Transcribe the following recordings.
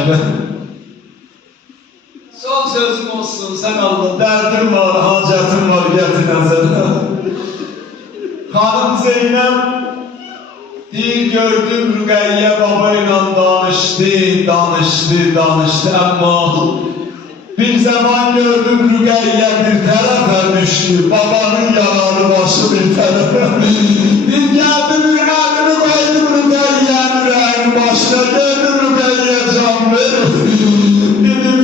Ekber. Son sözüm olsun, sen Allah. Derdim var, hacetim var, getir nazarına. Hanım Zeynep değil, gördüm Rüqeyye babayla danıştı ama bir zaman gördüm Rüqeyye bir tarafa düştü, babanın yaralı başı bir tarafa. Bir geldim elimi koydum Rüqeyye'nin yüreğinin başına, gördüm Rüqeyye can verir. Dedim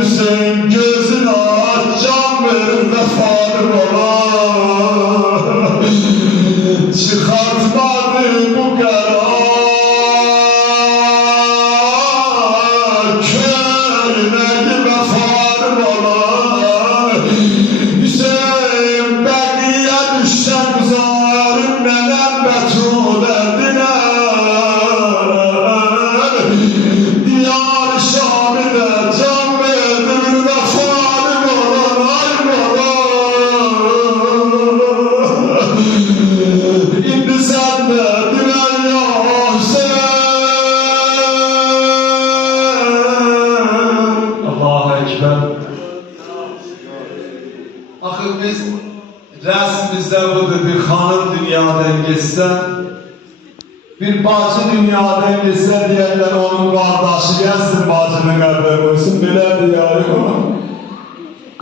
Hüseyin gözün aç, can verir vefalı baba. Çıkartmadı bu karar, köyüne vefalı baba. Hüseyin beqiye düşsen uzarım, nenem betul edine. Diyar Şam'da can verdim vefalı baba, ay baba. İndi sen de diren ya Hüseyin. Allahu Ekber. Axı biz rəsmimizdə budur, bir xanım dünyadan geçsə, bir bacı dünyadan geçsə deyərlər onun qardaşı gəlsin, bacının qəbrə qoysun, belə deyərlər.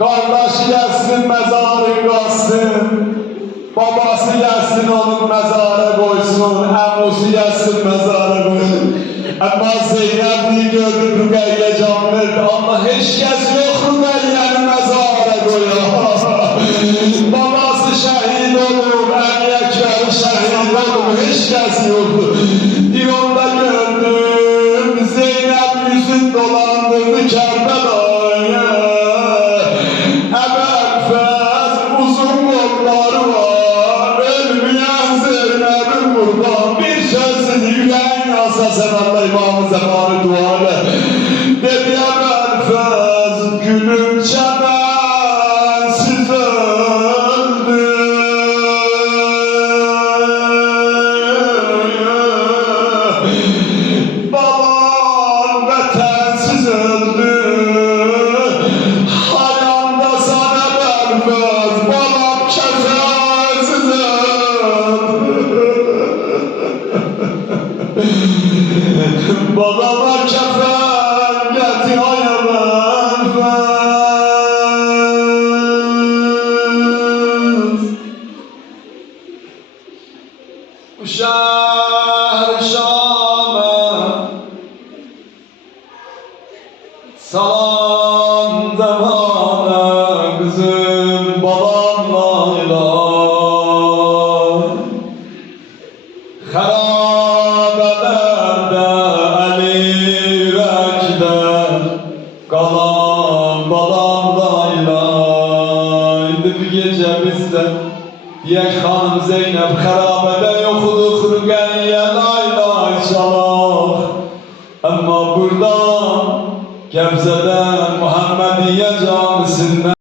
Qardaşı gəlsin, məzarı qazsın, babası gəlsin, onun məzara qoysun, əmusu gəlsin, məzara qoysun. Amma Zeynəbni gördüm, Rüqeyyə can verdi, amma heç kəs yox Rüqeyyəni məzara qoyur. Babası şəhid olur, Əli Əkbəri şəhid olur, heç kəs yoxdur. Bir onda gördüm, Zeynəb yüzün dolandırdı Kərbəlaya. Əbəlfəz uzun qolları var, ölməyən Zeynəbin qurban. Bir sözün yüreğin alsa sen Allah İmam-ı Zamanı dua elə. Dedi Əbəlfəz gülümcə bensiz öldü. Baban vətənsiz öldü. Hayanda sana Əbəlfəz, babam kəfənsiz öldü. Babama kefen getir ay Əbəlfəz. Bu şəhər Şam'a salam zamana, kızım balamla ilah. Xarabelerde Əli Ürəkdə qalan balam layla. İndi bu gecə bizdə deyək xanım Zeynəb xarabədə yoxudur, Rüqeyyə layla çalaq. Amma burada Gəbzədən Muhammediyyə camisindən